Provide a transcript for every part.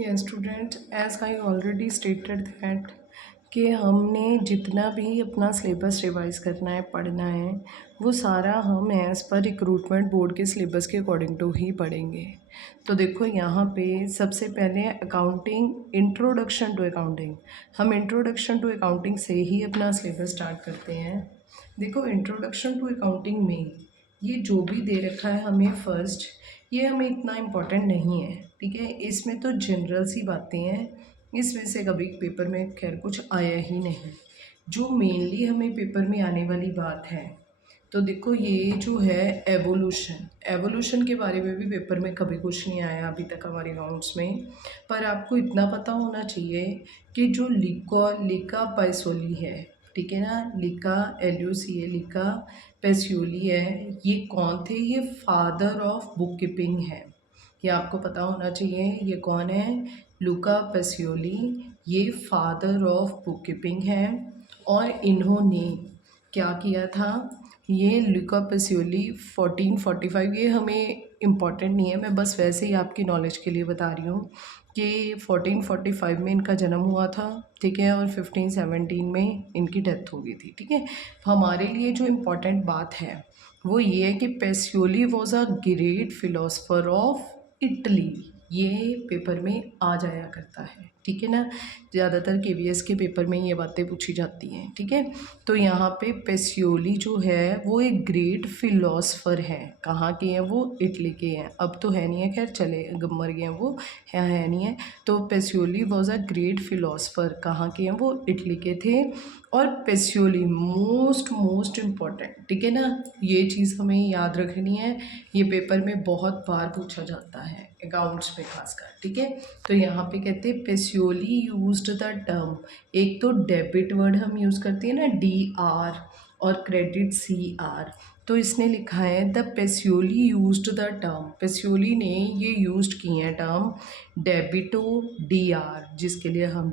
Yes, student, as I already stated that कि हमने जितना भी अपना सिलेबस रिवाइज करना है, पढ़ना है, वो सारा हम एज़ पर रिक्रूटमेंट बोर्ड के सिलेबस के अकॉर्डिंग टू ही पढ़ेंगे। तो देखो यहाँ पे सबसे पहले अकाउंटिंग, इंट्रोडक्शन टू अकाउंटिंग। हम इंट्रोडक्शन टू अकाउंटिंग से ही अपना सिलेबस स्टार्ट करते हैं। देखो इंट्रोडक्शन टू अकाउंटिंग में ये जो भी दे रखा है हमें फर्स्ट, ये हमें इतना इम्पोर्टेंट नहीं है, ठीक है। इसमें तो जनरल सी बातें हैं, इसमें से कभी पेपर में खैर कुछ आया ही नहीं। जो मेनली हमें पेपर में आने वाली बात है, तो देखो ये जो है एवोल्यूशन, एवोल्यूशन के बारे में भी पेपर में कभी कुछ नहीं आया अभी तक हमारे अकाउंट्स में। पर आपको इतना पता होना चाहिए कि जो लिका पैसोली है, ठीक है ना, लिका LUCA लिका पैसियोली है, ये कौन थे? ये फादर ऑफ बुक कीपिंग है। ये आपको पता होना चाहिए ये कौन है। लुका पैसियोली, ये फादर ऑफ बुक कीपिंग है। और इन्होंने क्या किया था? ये लुका पैसियोली 1445, ये हमें इम्पॉर्टेंट नहीं है, मैं बस वैसे ही आपकी नॉलेज के लिए बता रही हूँ कि 1445 में इनका जन्म हुआ था, ठीक है, और 1517 में इनकी डेथ हो गई थी, ठीक है। हमारे लिए जो इम्पोर्टेंट बात है वो ये है कि Pacioli was a great philosopher of Italy. ये पेपर में आ जाया करता है, ठीक है ना। ज़्यादातर KVS के पेपर में ये बातें पूछी जाती हैं, ठीक है। तो यहाँ पे पैसियोली जो है वो एक ग्रेट फिलोसफर हैं। कहाँ के हैं वो? इटली के हैं। अब तो है नहीं है, खैर चले मर गए हैं वो, है नहीं है। तो Pacioli was a great philosopher, कहाँ के हैं वो? इटली के थे। और पैसियोली मोस्ट इम्पॉर्टेंट, ठीक है ना, ये चीज़ हमें याद रखनी है, ये पेपर में बहुत बार पूछा जाता है अकाउंट्स में खासकर, ठीक है। तो यहाँ पे कहते हैं पैसियोली यूज्ड द टर्म, एक तो डेबिट वर्ड हम यूज़ करते हैं ना DR, और क्रेडिट CR। तो इसने लिखा है the Pacioli used the term, Pacioli ने ये यूज्ड किए हैं टर्म डेबिटो DR, जिसके लिए हम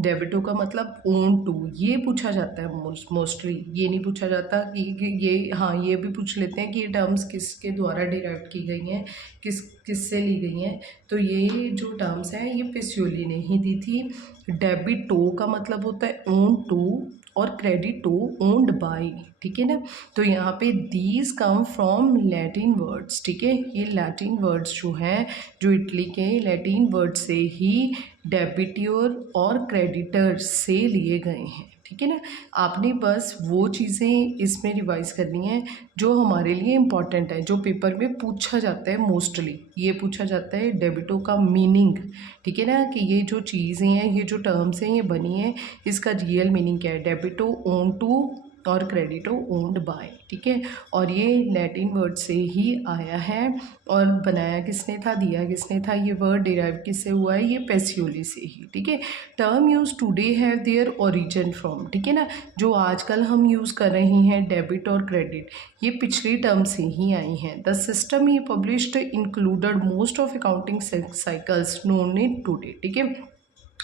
डेबिटो का मतलब ओन टू, ये पूछा जाता है मोस्टली। ये नहीं पूछा जाता कि ये, हाँ ये भी पूछ लेते हैं कि ये टर्म्स किसके द्वारा डिराइव की गई हैं, किससे ली गई हैं। तो ये जो टर्म्स हैं ये पैसियोली ने ही दी थी। डेबिटो का मतलब होता है ओन टू, और क्रेडिटो ओन्ड बाय, ठीक है ना। तो यहाँ पे these come from Latin words, ठीक है। ये लैटिन वर्ड्स जो हैं, जो इटली के लैटिन वर्ड से ही डेबिट्योर और क्रेडिटर से लिए गए हैं, ठीक है ना। आपने बस वो चीज़ें इसमें रिवाइज करनी है जो हमारे लिए इम्पॉर्टेंट है, जो पेपर में पूछा जाता है मोस्टली। ये पूछा जाता है डेबिटो का मीनिंग, ठीक है ना, कि ये जो चीज़ें हैं, ये जो टर्म्स हैं, ये बनी है, इसका रियल मीनिंग क्या है। डेबिटो ओन टू और क्रेडिटो ओन्ड बाय, ठीक है। और ये लैटिन वर्ड से ही आया है। और बनाया किसने था, दिया किसने था, ये वर्ड डिराइव किससे हुआ है? ये पैसियोली से ही, ठीक है। Term use today have their origin from, ठीक है ना, जो आजकल हम यूज़ कर रहे हैं डेबिट और क्रेडिट, ये पिछली टर्म से ही आई हैं। The system he published included most of accounting cycles known in today, ठीक है।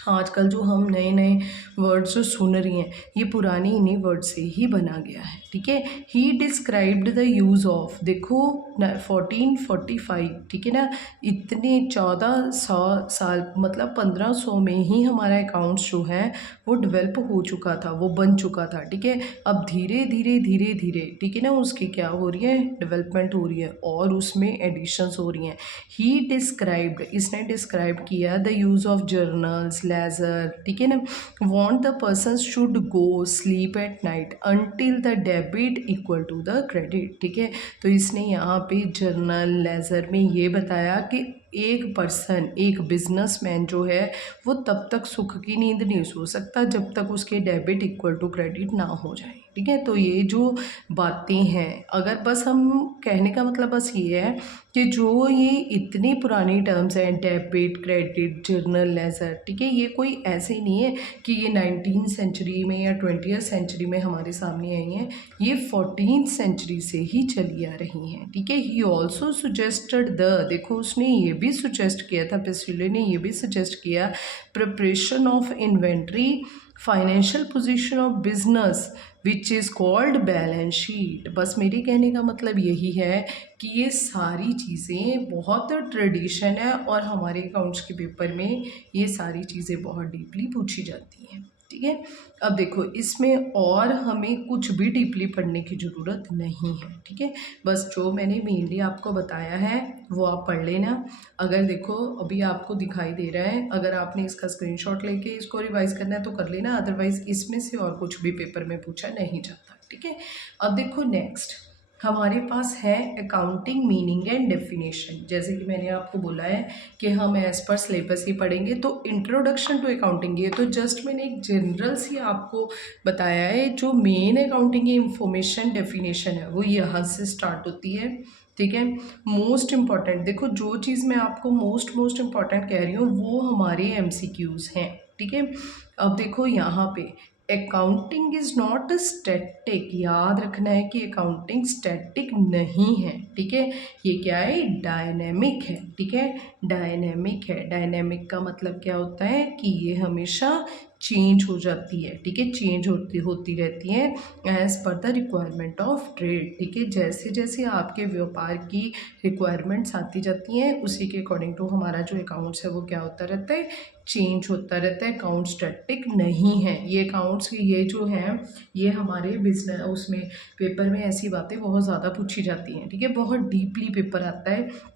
आजकल जो हम नए नए वर्ड्स जो सुन रही हैं, ये पुरानी इन्हीं वर्ड से ही बना गया है, ठीक है। ही डिस्क्राइब्ड द यूज़ ऑफ, देखो 1445, ठीक है ना, इतने 1400 साल मतलब 1500 में ही हमारा अकाउंट्स जो है वो डेवलप हो चुका था, वो बन चुका था, ठीक है। अब धीरे धीरे, ठीक है ना, उसकी क्या हो रही है? डेवलपमेंट हो रही है, और उसमें एडिशंस हो रही हैं। ही डिस्क्राइब्ड, इसने डिस्क्राइब किया the use of journals, ledger, ठीक है ना। Want the person should go sleep at night until the debit equal to the credit, ठीक है। तो इसने यहाँ पे जर्नल, लेजर में ये बताया कि एक पर्सन, एक बिजनेसमैन जो है वो तब तक सुख की नींद नहीं सो सकता जब तक उसके डेबिट इक्वल टू क्रेडिट ना हो जाए, ठीक है। तो ये जो बातें हैं, अगर बस हम कहने का मतलब बस ये है कि जो ये इतनी पुरानी टर्म्स हैं, डेबिट, क्रेडिट, जर्नल, लेजर, ठीक है, ये कोई ऐसे नहीं है कि ये 19th सेंचुरी में या 20th सेंचुरी में हमारे सामने आई हैं, ये 14th सेंचुरी से ही चली आ रही हैं, ठीक है। ही ऑल्सो सुजेस्टेड द, देखो उसने ये भी सुजेस्ट किया था, पैसियोली ने ये भी सजेस्ट किया, preparation of inventory, financial position of business, which is called balance sheet. बस मेरे कहने का मतलब यही है कि ये सारी चीज़ें बहुत ट्रेडिशन है और हमारे अकाउंट्स के पेपर में ये सारी चीज़ें बहुत डीपली पूछी जाती हैं। ठीक है, अब देखो इसमें और हमें कुछ भी डीपली पढ़ने की ज़रूरत नहीं है। ठीक है, बस जो मैंने मेनली आपको बताया है वो आप पढ़ लेना। अगर देखो अभी आपको दिखाई दे रहा है, अगर आपने इसका स्क्रीनशॉट लेके इसको रिवाइज करना है तो कर लेना, अदरवाइज इसमें से और कुछ भी पेपर में पूछा नहीं जाता। ठीक है, अब देखो नेक्स्ट हमारे पास है अकाउंटिंग मीनिंग एंड डेफिनेशन। जैसे कि मैंने आपको बोला है कि हम एज पर सिलेबस ही पढ़ेंगे, तो इंट्रोडक्शन टू अकाउंटिंग ये तो जस्ट मैंने एक जनरल सी आपको बताया है। जो मेन अकाउंटिंग की इंफॉर्मेशन डेफिनेशन है वो यहाँ से स्टार्ट होती है। ठीक है, मोस्ट इम्पॉर्टेंट देखो जो चीज़ मैं आपको मोस्ट इम्पॉर्टेंट कह रही हूँ वो हमारे एमसीक्यूज़ हैं। ठीक है, अब देखो यहाँ पे अकाउंटिंग इज़ नॉट स्टैटिक। याद रखना है कि अकाउंटिंग स्टैटिक नहीं है। ठीक है, ये क्या है, डायनेमिक है। ठीक है, डायनेमिक है। डायनेमिक का मतलब क्या होता है कि ये हमेशा चेंज हो जाती है। ठीक है, चेंज होती रहती है as per the requirement of trade. ठीक है, जैसे जैसे आपके व्यापार की रिक्वायरमेंट्स आती जाती हैं उसी के अकॉर्डिंग टू हमारा जो अकाउंट्स है वो क्या होता रहता है, चेंज होता रहता है। अकाउंट स्टैटिक नहीं है। ये अकाउंट्स ये जो हैं ये हमारे बिजनेस उसमें पेपर में ऐसी बातें बहुत ज़्यादा पूछी जाती हैं। ठीक है, बहुत डीपली पेपर आता है।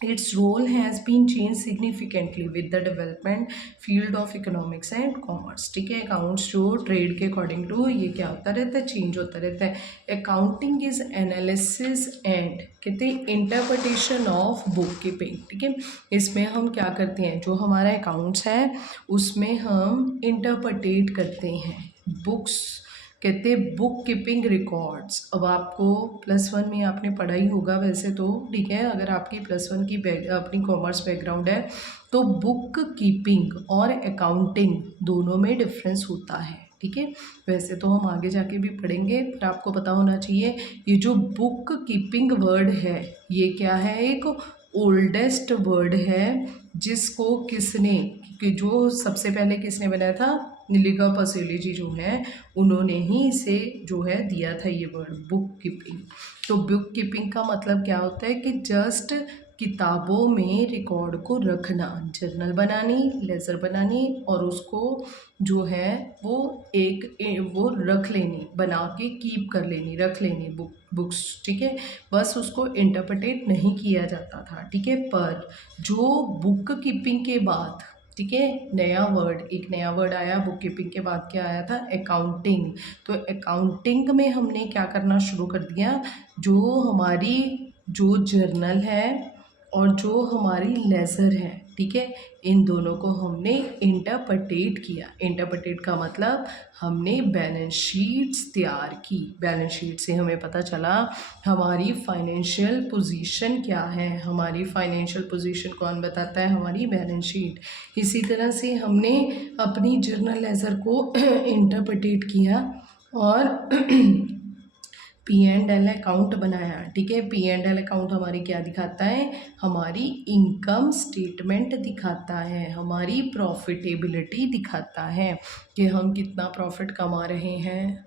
Its role has been changed significantly with the development field of economics and commerce। ठीक है, अकाउंट्स जो ट्रेड के अकॉर्डिंग टू ये क्या होता रहता है, चेंज होता रहता है। अकाउंटिंग इज एनालिसिस एंड कहते हैं इंटरप्रिटेशन ऑफ बुक कीपिंग। ठीक है, इसमें हम क्या करते हैं, जो हमारा अकाउंट्स है उसमें हम इंटरप्रिटेट करते हैं बुक्स, कहते हैं बुक कीपिंग रिकॉर्ड्स। अब आपको +1 में आपने पढ़ा ही होगा वैसे तो। ठीक है, अगर आपकी +1 की अपनी कॉमर्स बैकग्राउंड है तो बुक कीपिंग और अकाउंटिंग दोनों में डिफरेंस होता है। ठीक है, वैसे तो हम आगे जाके भी पढ़ेंगे पर आपको पता होना चाहिए ये जो बुक कीपिंग वर्ड है ये क्या है, एक ओल्डेस्ट वर्ड है जिसको किसने कि जो सबसे पहले किसने बनाया था, नीलिका पसेली जी जो हैं उन्होंने ही इसे जो है दिया था ये वर्ड बुक कीपिंग। तो बुक कीपिंग का मतलब क्या होता है कि जस्ट किताबों में रिकॉर्ड को रखना, जर्नल बनानी, लेजर बनानी और उसको जो है वो वो रख लेनी, बना के कीप कर लेनी, रख लेनी बुक्स। ठीक है, बस उसको इंटरप्रेटेट नहीं किया जाता था। ठीक है, पर जो बुक कीपिंग के बाद ठीक है एक नया वर्ड आया बुक कीपिंग के बाद, क्या आया था, अकाउंटिंग। तो अकाउंटिंग में हमने क्या करना शुरू कर दिया, जो हमारी जो जर्नल है और जो हमारी लेज़र है, ठीक है, इन दोनों को हमने इंटरप्रेटेट किया। इंटरप्रेटेट का मतलब हमने बैलेंस शीट्स तैयार की। बैलेंस शीट से हमें पता चला हमारी फाइनेंशियल पोजीशन क्या है। हमारी फाइनेंशियल पोजीशन कौन बताता है, हमारी बैलेंस शीट। इसी तरह से हमने अपनी जर्नल लेज़र को इंटरप्रेटेट किया और P&L अकाउंट बनाया। ठीक है, P&L अकाउंट हमारी क्या दिखाता है, हमारी इनकम स्टेटमेंट दिखाता है, हमारी प्रॉफिटेबिलिटी दिखाता है कि हम कितना प्रॉफिट कमा रहे हैं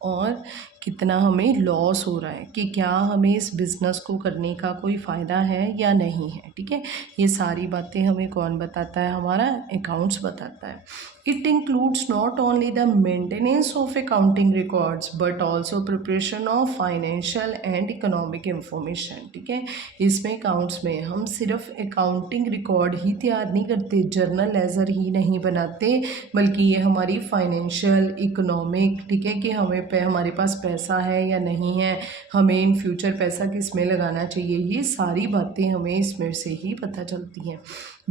और कितना हमें लॉस हो रहा है, कि क्या हमें इस बिज़नेस को करने का कोई फ़ायदा है या नहीं है। ठीक है, ये सारी बातें हमें कौन बताता है, हमारा अकाउंट्स बताता है। It includes not only the maintenance of accounting records but also preparation of financial and economic information. ठीक है, इसमें अकाउंट्स में हम सिर्फ अकाउंटिंग रिकॉर्ड ही तैयार नहीं करते, जर्नल लेज़र ही नहीं बनाते, बल्कि ये हमारी फाइनेंशियल इकोनॉमिक, ठीक है, कि हमारे पास पैसा है या नहीं है, हमें इन फ्यूचर पैसा किस में लगाना चाहिए, ये सारी बातें हमें इसमें से ही पता चलती हैं।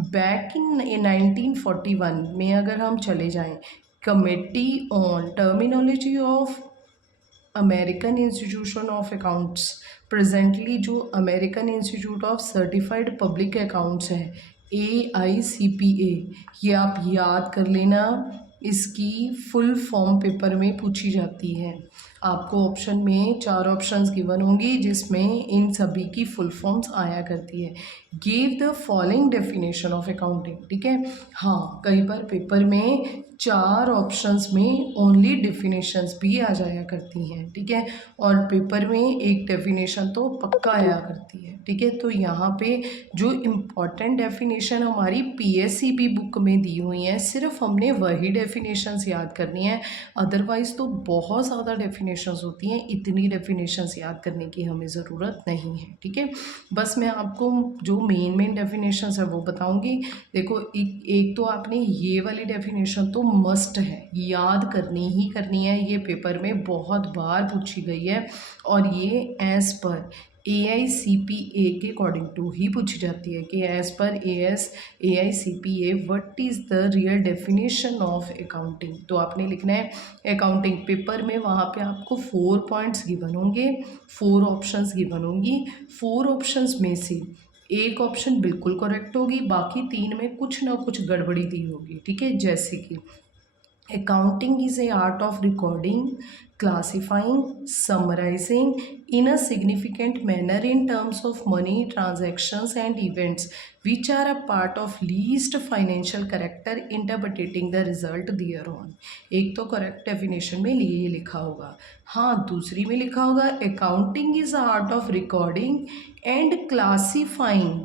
बैक इन 1941 में अगर हम चले जाएं, committee on terminology of American institution of accounts, presently जो American institute of certified public accounts है AICPA, ये आप याद कर लेना, इसकी फुल फॉर्म पेपर में पूछी जाती है। आपको ऑप्शन में 4 ऑप्शंस गिवन होंगी जिसमें इन सभी की फुल फॉर्म्स आया करती है। Give the following definition of accounting, ठीक है। हाँ, कई बार पेपर में 4 ऑप्शंस में ओनली डेफिनेशंस भी आ जाया करती हैं, ठीक है, और पेपर में एक डेफिनेशन तो पक्का आया करती है, ठीक है। तो यहाँ पे जो इम्पॉर्टेंट डेफिनेशन हमारी पीएससीबी बुक में दी हुई हैं, सिर्फ हमने वही डेफिनेशंस याद करनी है, अदरवाइज़ तो बहुत ज़्यादा डेफिनेशंस होती हैं, इतनी डेफिनेशंस याद करने की हमें ज़रूरत नहीं है, ठीक है। बस मैं आपको जो मेन डेफिनेशंस है वो बताऊंगी। देखो, एक तो आपने ये वाली डेफिनेशन तो मस्ट है, याद करनी ही करनी है, ये पेपर में बहुत बार पूछी गई है और ये एज़ पर AICPA के अकॉर्डिंग टू ही पूछी जाती है कि as per AICPA what is the real definition of accounting. तो आपने लिखना है अकाउंटिंग। पेपर में वहाँ पे आपको 4 पॉइंट्स गिवन होंगे, 4 ऑप्शंस गिवन होंगी। 4 ऑप्शंस में से एक ऑप्शन बिल्कुल करेक्ट होगी, बाकी 3 में कुछ ना कुछ गड़बड़ी दी होगी, ठीक है। जैसे कि accounting is a art of recording, classifying, summarizing in a significant manner in terms of money, transactions and events which are a part of least financial character interpreting the result thereon। एक तो correct definition में ये लिखा होगा। हाँ, दूसरी में लिखा होगा accounting is a art of recording and classifying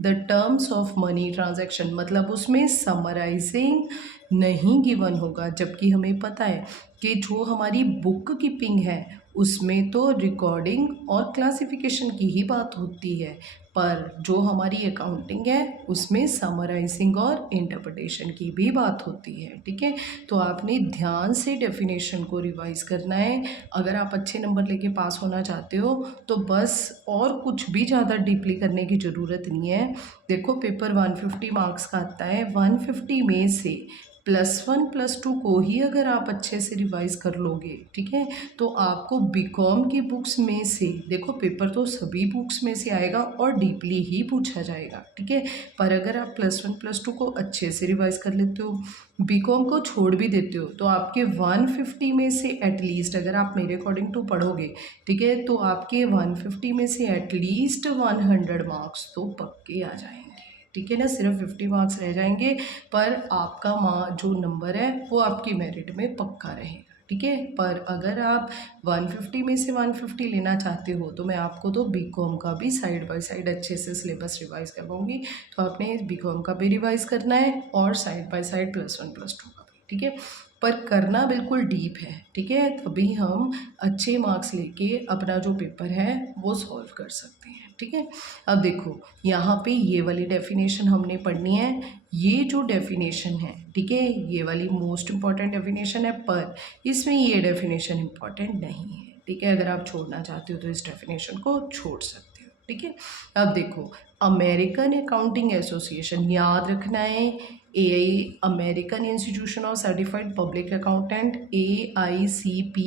the terms of money transaction, मतलब उसमें समराइजिंग नहीं गिवन होगा, जबकि हमें पता है कि जो हमारी बुक कीपिंग है उसमें तो रिकॉर्डिंग और क्लासिफिकेशन की ही बात होती है, पर जो हमारी अकाउंटिंग है उसमें समराइजिंग और इंटरप्रिटेशन की भी बात होती है, ठीक है। तो आपने ध्यान से डेफिनेशन को रिवाइज करना है अगर आप अच्छे नंबर लेके पास होना चाहते हो। तो बस और कुछ भी ज़्यादा डीपली करने की ज़रूरत नहीं है। देखो, पेपर 150 मार्क्स का आता है, 150 में से +1 +2 को ही अगर आप अच्छे से रिवाइज कर लोगे, ठीक है, तो आपको बीकॉम की बुक्स में से, देखो पेपर तो सभी बुक्स में से आएगा और डीपली ही पूछा जाएगा, ठीक है। पर अगर आप +1 +2 को अच्छे से रिवाइज कर लेते हो, बीकॉम को छोड़ भी देते हो, तो आपके 150 में से एटलीस्ट, अगर आप मेरे अकॉर्डिंग टू पढ़ोगे, ठीक है, तो आपके 150 में से एटलीस्ट 100 मार्क्स तो पक्के आ जाएंगे, ठीक है ना। सिर्फ 50 मार्क्स रह जाएंगे, पर आपका जो नंबर है वो आपकी मेरिट में पक्का रहेगा, ठीक है। पर अगर आप 150 में से 150 लेना चाहते हो तो मैं आपको तो बीकॉम का भी साइड बाय साइड अच्छे से सिलेबस रिवाइज करवाऊंगी, तो आपने बीकॉम का भी रिवाइज करना है और साइड बाय साइड +1 +2 का भी, ठीक है। पर करना बिल्कुल डीप है, ठीक है, तभी हम अच्छे मार्क्स लेके अपना जो पेपर है वो सॉल्व कर सकते हैं, ठीक है। अब देखो, यहाँ पे ये वाली डेफिनेशन हमने पढ़नी है। ये जो डेफिनेशन है, ठीक है, ये वाली मोस्ट इम्पॉर्टेंट डेफिनेशन है, पर इसमें ये डेफिनेशन इम्पॉर्टेंट नहीं है, ठीक है। अगर आप छोड़ना चाहते हो तो इस डेफिनेशन को छोड़ सकते हो, ठीक है। अब देखो, अमेरिकन अकाउंटिंग एसोसिएशन, याद रखना है, American institution of certified public accountant, AICPA,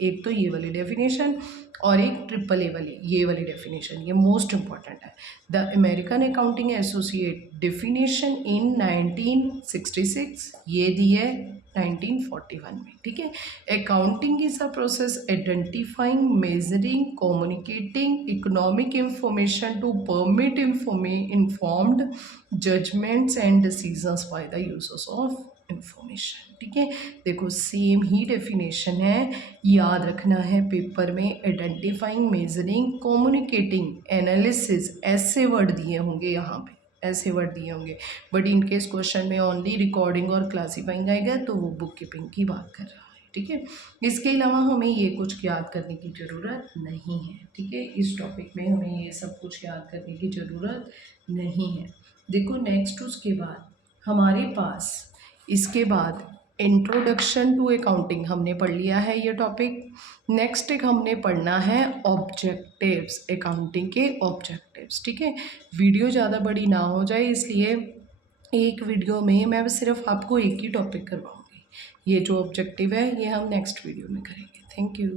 एक तो ये वाली डेफिनेशन और एक AAA वाली, ये वाली डेफिनेशन, ये मोस्ट इंपॉर्टेंट है। The American accounting associate definition in 1966, ये दी है 1941 में, ठीक है। Accounting is a process identifying, measuring, communicating economic information to permit informed judgements and decisions by the users of information, ठीक है। देखो, सेम ही डेफिनेशन है, याद रखना है पेपर में आइडेंटिफाइंग, मेजरिंग, कम्युनिकेटिंग, एनालिसिस, ऐसे वर्ड दिए होंगे, यहाँ पे ऐसे वर्ड दिए होंगे, बट इन केस क्वेश्चन में ओनली रिकॉर्डिंग और क्लासीफाइंग आएगा तो वो बुक कीपिंग की बात कर रहा है, ठीक है। इसके अलावा हमें ये कुछ याद करने की ज़रूरत नहीं है, ठीक है। इस टॉपिक में हमें ये सब कुछ याद करने की ज़रूरत नहीं है। देखो, नेक्स्ट उसके बाद हमारे पास, इसके बाद इंट्रोडक्शन टू अकाउंटिंग हमने पढ़ लिया है ये टॉपिक। नेक्स्ट एक हमने पढ़ना है ऑब्जेक्टिव्स, अकाउंटिंग के ऑब्जेक्टिव्स, ठीक है। वीडियो ज़्यादा बड़ी ना हो जाए, इसलिए एक वीडियो में मैं सिर्फ आपको एक ही टॉपिक करवाऊँगी। ये जो ऑब्जेक्टिव है ये हम नेक्स्ट वीडियो में करेंगे। Thank you.